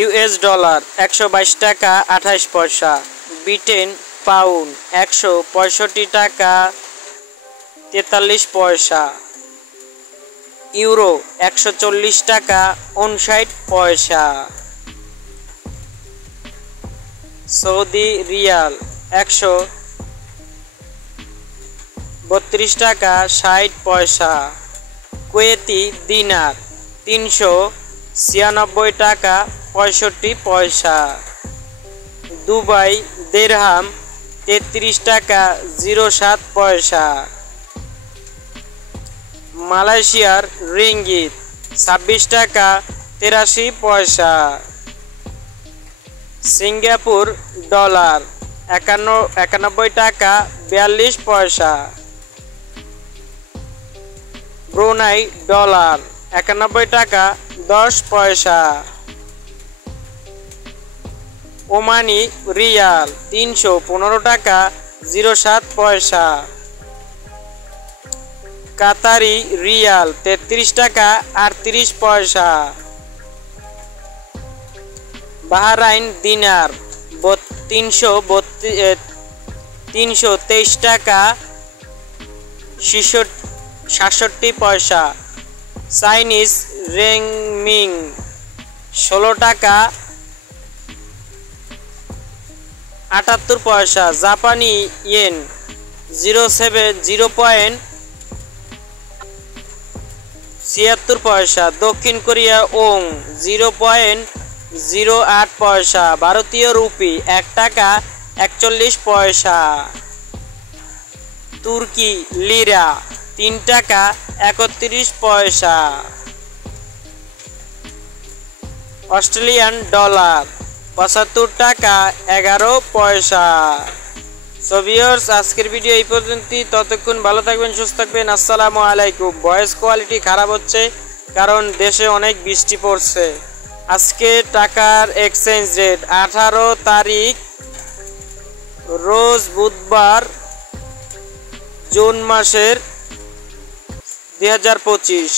US dollar 122 টাকা 28 পয়সা। Britain pound 165 টাকা 43 পয়সা। ইউরো 140 টাকা 59 পয়সা। সৌদি রিয়াল 132 টাকা 60 পয়সা। কুয়েতি দিনার 396 টাকা 65 পয়সা। দুবাই দিরহাম 33 টাকা 07 পয়সা। মালয়েশিয়ার রিঙ্গিত 26 টাকা 83 পয়সা। সিঙ্গাপুর ডলার 91 টাকা 42 পয়সা। ব্রুনাই ডলার 91 টাকা 10 পয়সা। ওমানি রিয়াল 315 টাকা 07 পয়সা। কাতারি রিয়াল 33 টাকা 38 পয়সা। বাহরাইন দিনার 323 টাকা 67 পয়সা। চাইনিজ রেংমিং 16 টাকা 78 পয়সা। জাপানি ইয়েন 0.76 পয়সা। দক্ষিণ কোরিয়া ওং 0.08 পয়সা। ভারতীয় রুপি 1 টাকা 41 পয়সা। তুর্কি লিরা 3 টাকা 31 পয়সা। অস্ট্রেলিয়ান ডলার 75 টাকা 11 পয়সা। সো ভিউয়ার্স, আজকের ভিডিও এই পর্যন্তই। ততক্ষণ ভালো থাকবেন, সুস্থ থাকবেন। আসসালামু আলাইকুম। ভয়েস কোয়ালিটি খারাপ হচ্ছে কারণ দেশে অনেক বৃষ্টি পড়ছে। আজকে টাকার এক্সচেঞ্জ রেট 18 তারিখ রোজ বুধবার, জুন মাসের 2025।